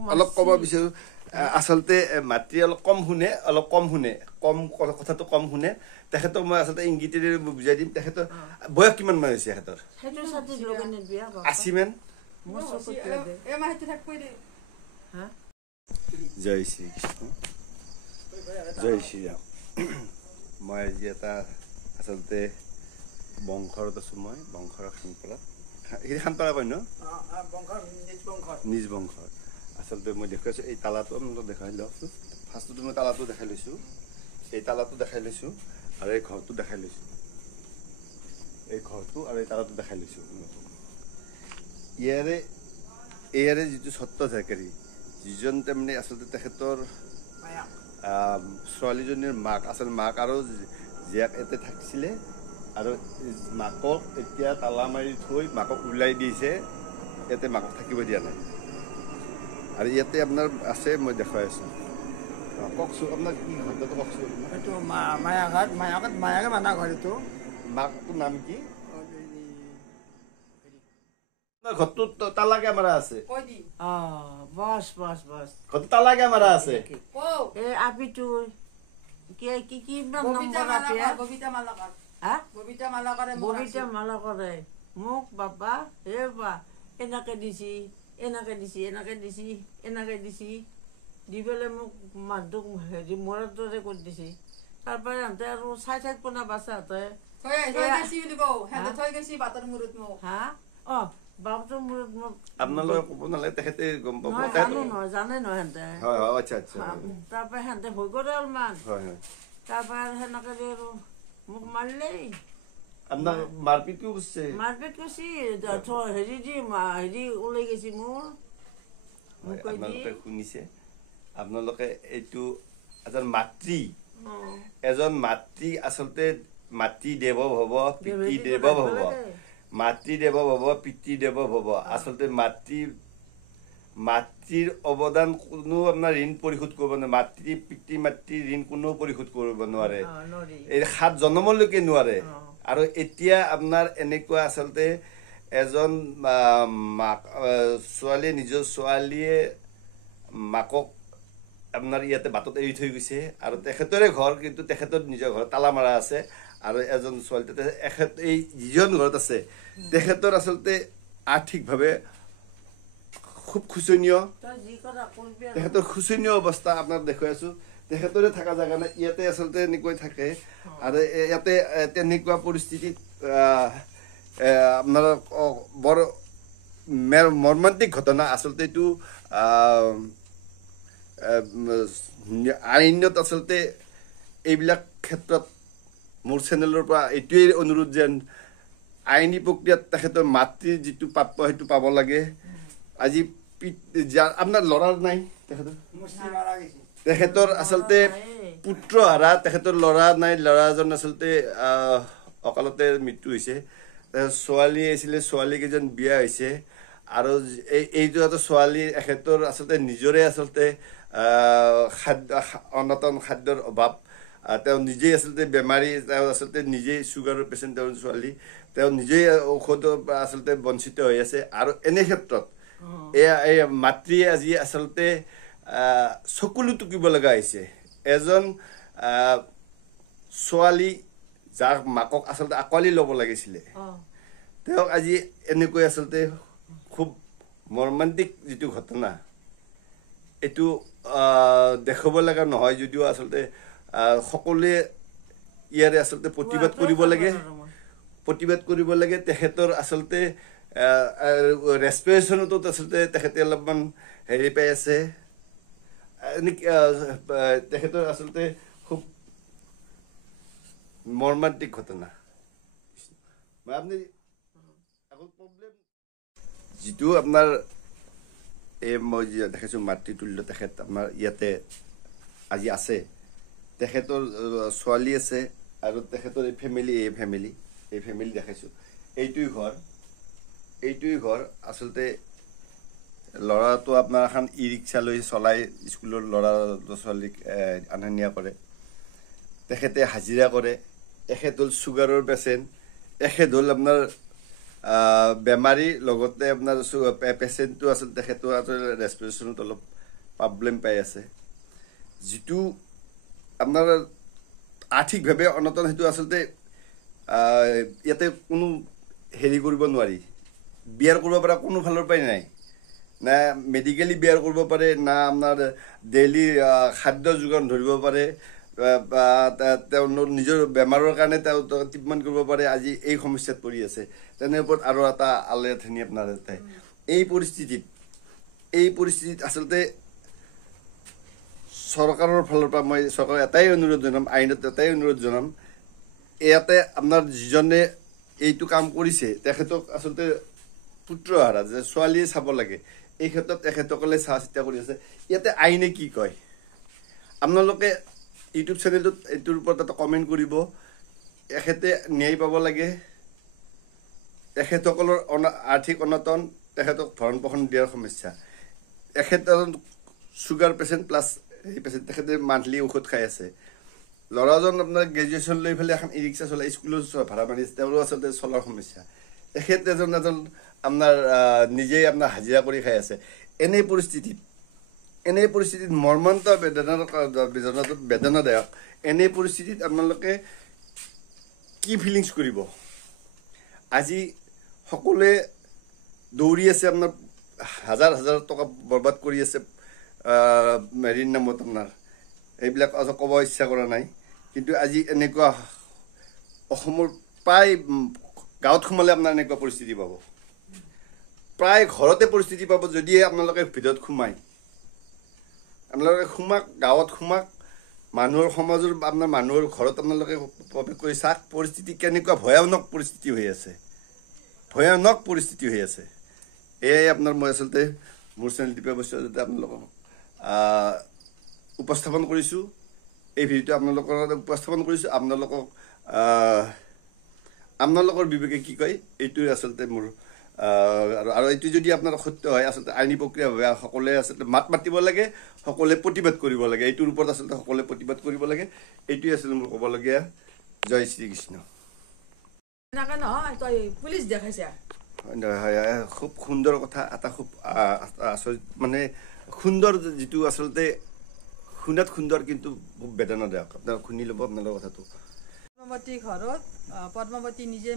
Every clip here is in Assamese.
অলপ কব বিচাৰো আসলতে মাতৃ অলপ কম শুনে কথাটো কম শুনে তেখেতক মই আসলতে ইংগিতেৰে বুজাই দিম তেখেতৰ বয়স কিমান মান হৈছে তেখেতৰ 80 মান জয় শ্ৰী কৃষ্ণ জয় শ্ৰীৰাম মই আজি এটা আসলতে বংশৰত আছো মই বংশৰ খানপাৰা কয় ন নিজ বংশৰ আসলতে মই দেখাইছো এই তালাটো আপোনালোক দেখাই লওকচোন ফাৰ্ষ্টটো মই তালাটো দেখাই লৈছো এই তালাটো দেখাই লৈছো আৰু এই ঘৰটো দেখাই লৈছো এই ঘৰটো আৰু এই তালাটো দেখাই লৈছো ইয়াৰে যিটো ছত্ৰধাৰী যিজন তাৰমানে আচলতে তেখেতৰ ছোৱালীজনীৰ মাক আচল মাক আৰু জীয়াক ইয়াতে থাকিছিলে আৰু মাকক এতিয়া তালা মাৰি থৈ মাকক ওলাই দিছে ইয়াতে মাকক থাকিব দিয়া নাই আৰু ইয়াতে আপোনাৰ আছে মই দেখাই আছো কওকচোন আপোনাৰ কি ঘৰটো কওকচোন এইটো মায়াঘাট মানা ঘৰ এইটো মাকটোৰ নাম কি ঘৰটো তালাকে মাৰা আছে বস ঘৰটো তালাকে মাৰা আছে এই আপিটো কি ববিতা মালা কৰে মোক বাবা হে বা এনেকে দিছি দি পেলাই মোক মানুহটোক হেৰি মৰাৰ দৰে কৰি দিছে তাৰপৰা সিহঁতে আৰু চাই থাকিব না বাচ্চাহঁতে বাপটোৰ মূৰত মোক আপোনালোকে ক'ব নালাগে তেখেতে গম পাব জানে নহয় সিহঁতে তাৰপৰা সিহঁতে ভয় কৰে অলপমান তাৰপৰা সেনেকে আৰু মোক মাৰিলেই আপোনাক মাৰপিট কৰিছে হেৰি ওলাই গৈছে মোৰ আপোনালোকে শুনিছে আপোনালোকে এইটো এজন মাতৃ আচলতে মাতৃদেৱ ভৱ পিতৃদেৱ ভৱ মাতৃদেৱ ভৱ পিতৃদেৱ ভৱ আচলতে মাতৃৰ অৱদান কোনো আপোনাৰ ঋণ পৰিশোধ কৰিব নোৱাৰে পিতৃ মাতৃৰ ঋণ কোনেও পৰিশোধ কৰিব নোৱাৰে এই 7 জন্মলৈকে নোৱাৰে আৰু এতিয়া আপোনাৰ এনেকুৱা আচলতে এজন ছোৱালীয়ে নিজৰ ছোৱালীয়ে মাকক আপোনাৰ ইয়াতে বাটত এৰি থৈ গৈছে আৰু তেখেতৰে ঘৰ কিন্তু তেখেতৰ নিজৰ ঘৰত তালা মাৰা আছে আৰু এজন ছোৱালী এই যিজন ঘৰত আছে তেখেতৰ আচলতে আৰ্থিকভাৱে খুব শোচনীয় তেখেতৰ শোচনীয় অৱস্থা আপোনাক দেখুৱাই আছো তেখেতৰে থকা জেগা নাই ইয়াতে আচলতে এনেকৈ থাকে আৰু ইয়াতে তেনেকুৱা পৰিস্থিতিত আপোনাৰ বৰ মৰ্মান্তিক ঘটনা আচলতে এইটো আইনত আচলতে এইবিলাক ক্ষেত্ৰত মোৰ চেনেলৰ পৰা এইটোৱেই অনুৰোধ যেন আইনী প্ৰক্ৰিয়াত তেখেতৰ মাতৃৰ যিটো প্ৰাপ্য সেইটো পাব লাগে আজি আপোনাৰ ল'ৰা নাই তেখেতৰ আচলতে পুত্ৰ হাৰা তেখেতৰ ল'ৰা নাই ল'ৰাজন আচলতে অকালতে মৃত্যু হৈছে ছোৱালী আছিলে ছোৱালী কেইজন বিয়া হৈছে আৰু এইটো এটা ছোৱালী এখেতৰ আচলতে নিজৰে আচলতে অনটন খাদ্যৰ অভাৱ তেওঁ নিজেই আচলতে বেমাৰী তেওঁ আচলতে নিজেই চুগাৰৰ পেচেণ্ট তেওঁৰ ছোৱালী তেওঁ নিজেই ঔষধৰ পৰা আচলতে বঞ্চিত হৈ আছে আৰু এনে ক্ষেত্ৰত এই মাতৃয়ে আজি আচলতে চকুলো টুকিব লগা হৈছে এজন ছোৱালী যাৰ মাকক আচলতে আঁকোৱালি ল'ব লাগিছিলে তেওঁক আজি এনেকৈ আচলতে খুব মৰ্মান্তিক যিটো ঘটনা এইটো দেখাব লগা নহয় যদিও আচলতে সকলোৱে ইয়াৰে আচলতে প্ৰতিবাদ কৰিব লাগে তেখেতৰ আচলতে ৰেছপিৰেশ্যনতো আচলতে তেখেতে অলপমান হেৰি পাই আছে তেখেতৰ আচলতে খুব মৰ্মান্তিক ঘটনা যিটো আপোনাৰ এই মই দেখাইছো মাতৃতুল্য তেখেত আমাৰ ইয়াতে আজি আছে তেখেতৰ ছোৱালী আছে আৰু তেখেতৰ এই ফেমিলি দেখাইছো এইটোৱেই ঘৰ আচলতে ল'ৰাটো আপোনাৰ এখন ই ৰিক্সা লৈ চলাই স্কুলৰ ল'ৰা ছোৱালীক অনা নিয়া কৰে তেখেতে হাজিৰা কৰে এখেত হ'ল চুগাৰৰ পেচেণ্ট এখেত হ'ল আপোনাৰ বেমাৰী লগতে আপোনাৰ পেচেণ্টটো আচলতে তেখেতো ৰেছপিৰেশ্যনত অলপ প্ৰব্লেম পাই আছে যিটো আপোনাৰ আৰ্থিকভাৱে অনটন সেইটো আচলতে ইয়াতে কোনো হেৰি কৰিব নোৱাৰি বিয়াৰ কৰিব পৰা কোনো ফালৰ পৰাই নাই না মেডিকেলি বিয়াৰ কৰিব পাৰে না আপোনাৰ ডেইলি খাদ্য যোগান ধৰিব পাৰে বা তেওঁ নিজৰ বেমাৰৰ কাৰণে তেওঁ ট্ৰিটমেণ্ট কৰিব পাৰে আজি এই সমস্যাত পৰি আছে তেনে ওপৰত আৰু এটা আলেঠানি আপোনাৰ এই পৰিস্থিতিত আচলতে চৰকাৰৰ ফালৰ পৰা মই চৰকাৰৰ এটাই অনুৰোধ জনাম আইনত এটাই অনুৰোধ জনাম ইয়াতে আপোনাৰ যিজনে এইটো কাম কৰিছে তেখেতক আচলতে পুত্ৰহাৰা যে ছোৱালীয়ে চাব লাগে এই ক্ষেত্ৰত তেখেতসকলে চোৱা চিতা কৰি আছে ইয়াতে আইনে কি কয় আপোনালোকে ইউটিউব চেনেলটোত এইটোৰ ওপৰত এটা কমেণ্ট কৰিব এখেতে ন্যায় পাব লাগে তেখেতসকলৰ আৰ্থিক অনটন তেখেতক ভৰণ পোষণ দিয়াৰ সমস্যা এখেত এজন চুগাৰ পেচেণ্ট প্লাছ এই পেচেণ্ট তেখেতে মান্থলি ঔষধ খাই আছে ল'ৰাজন আপোনাৰ গ্ৰেজুৱেশ্যন লৈ পেলাই এখন ই ৰিক্সা চলাই স্কুলত ভাড়া মাৰি আছে তেওঁৰো আচলতে চলাৰ সমস্যা তেখেত এজন আপোনাৰ নিজেই আপোনাৰ হাজিৰা কৰি খাই আছে এনে পৰিস্থিতিত মৰ্মান্ত বেদনাদায়ক এনে পৰিস্থিতিত আপোনালোকে কি ফিলিংছ কৰিব আজি সকলোৱে দৌৰি আছে আপোনাৰ হাজাৰ হাজাৰ টকা বৰবাদ কৰি আছে হেৰিৰ নামত আপোনাৰ এইবিলাক ক'ব ইচ্ছা কৰা নাই কিন্তু আজি এনেকুৱা অসমৰ প্ৰায় গাঁৱত সোমালে আপোনাৰ এনেকুৱা পৰিস্থিতি পাব প্ৰায় ঘৰতে পৰিস্থিতি পাব যদিহে আপোনালোকে ভিতৰত সোমায় আপোনালোকে গাঁৱত সোমাক মানুহৰ সমাজৰ আপোনাৰ মানুহৰ ঘৰত আপোনালোকে প্ৰৱেশ কৰি চাওক পৰিস্থিতি কেনেকুৱা ভয়ানক পৰিস্থিতি হৈ আছে এয়াই আপোনাৰ মই আচলতে মোৰ চেনেল দীপা বৈশ্য যাতে আপোনালোকক উপস্থাপন কৰিছোঁ এই ভিডিঅ'টো আপোনালোকৰ উপস্থাপন কৰিছোঁ আপোনালোকৰ বিবেকে কি কয় এইটোৱে আচলতে মোৰ আৰু এইটো যদি আপোনাৰ সত্য হয় আচলতে আইনী প্ৰক্ৰিয়াভাৱে সকলোৱে আচলতে মাত মাতিব লাগে সকলোৱে প্ৰতিবাদ কৰিব লাগে এইটোৰ ওপৰত আচলতে সকলোৱে প্ৰতিবাদ কৰিব লাগে এইটোৱে আচলতে মোৰ ক'বলগীয়া জয় শ্ৰীকৃষ্ণ পুলিচ দেখাইছে খুব সুন্দৰ কথা এটা খুব আচৰিত মানে সুন্দৰ যিটো আচলতে শুনাত সুন্দৰ কিন্তু খুব বেদনাদায়ক আপোনালোকে শুনি ল'ব আপোনালোকৰ কথাটো পদ্মাৱতী ঘৰত পদ্মাৱতী নিজৰ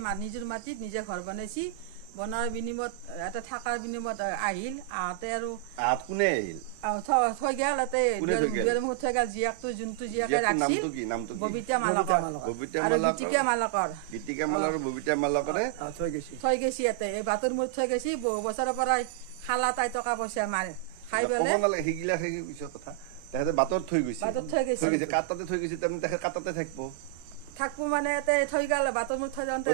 মাটিত নিজে ঘৰ বনাইছি বনোৱাৰ বিনিময়ত এটা থকাৰ বিনিময়ত আহিল আহোঁতে আৰু কোনে আহিল থৈ গেল থৈ গেল জীয়াকটো যোনটো জীয়াকে ৰাখিছিল ববিতা মালকৰ থৈ গৈছি ইয়াতে এই বাটৰ মূৰত থৈ গৈছি বহু বছৰৰ পৰাই খালা তাই টকা পইচা মাৰে খাই পেলাই বাটত থৈ গৈছে কাৰ তাতে থৈ গৈছে তাৰমানে তেখেত কাৰ তাতে থাকিব মানে থৈ গেল বাটৰ মূৰত থৈ যাওঁতে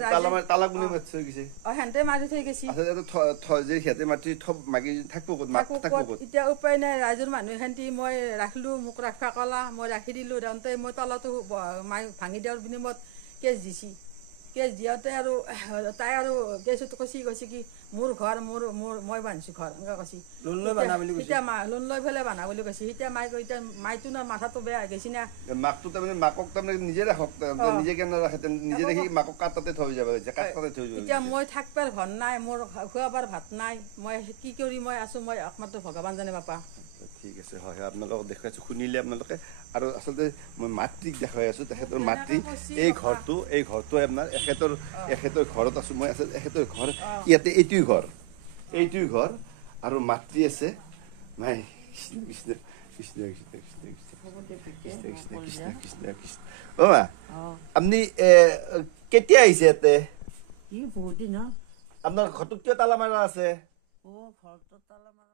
তালা কোনে থৈ গৈছে সেহেঁতে মাৰি থৈ গৈছে এতিয়া উপায় নাই ৰাইজৰ মানুহ এখান্তি মই ৰাখিলো মোক ৰাখিবা ক'লা মই ৰাখি দিলো তাৰমানে মই তলাটো ভাঙি দিয়াৰ বিনিময়ত কেছ দিছি কেছ দিয়াতে আৰু তাই আৰু কেছত কৈছে কি মোৰ ঘৰ মই বান্ধিছো ঘৰ এনেকৈ কৈছে এতিয়া লোন লৈ পেলাই বান্ধা বুলি কৈছে এতিয়া মাইটো মাথাটো বেয়া হৈ গৈছে না মাকটো তাৰমানে মাকক তাৰমানে নিজে ৰাখক নিজে কেনে ৰাখে নিজে ৰাখি মাকক কাৰ তাতে থৈ যাব এতিয়া মই থাকবাৰ ঘৰ নাই মোৰ খোৱাবাৰ ভাত নাই মই কি কৰি মই আছো মই একমাত্ৰ ভগৱান জানে বাপা ঠিক আছে হয় আপোনালোকক দেখুৱাইছোঁ শুনিলে আপোনালোকে আৰু আচলতে মই মাতৃক দেখুৱাই আছোঁ তেখেতৰ মাতৃ এই ঘৰটো আপোনাৰ এখেতৰ ঘৰত আছোঁ মই আচলতে এখেতৰ ঘৰ ইয়াতে এইটোৱেই ঘৰ আৰু মাতৃ আছে নাই কৃষ্ণ কৃষ্ণ কৃষ্ণ কৃষ্ণ কৃষ্ণ কৃষ্ণ কৃষ্ণ কৃষ্ণ কৃষ্ণ কৃষ্ণ অ' মা আপুনি কেতিয়া আহিছে ইয়াতে বহুত দিন আপোনাৰ ঘৰটোত কিয় তালা মাৰা আছে ঘৰটো তালা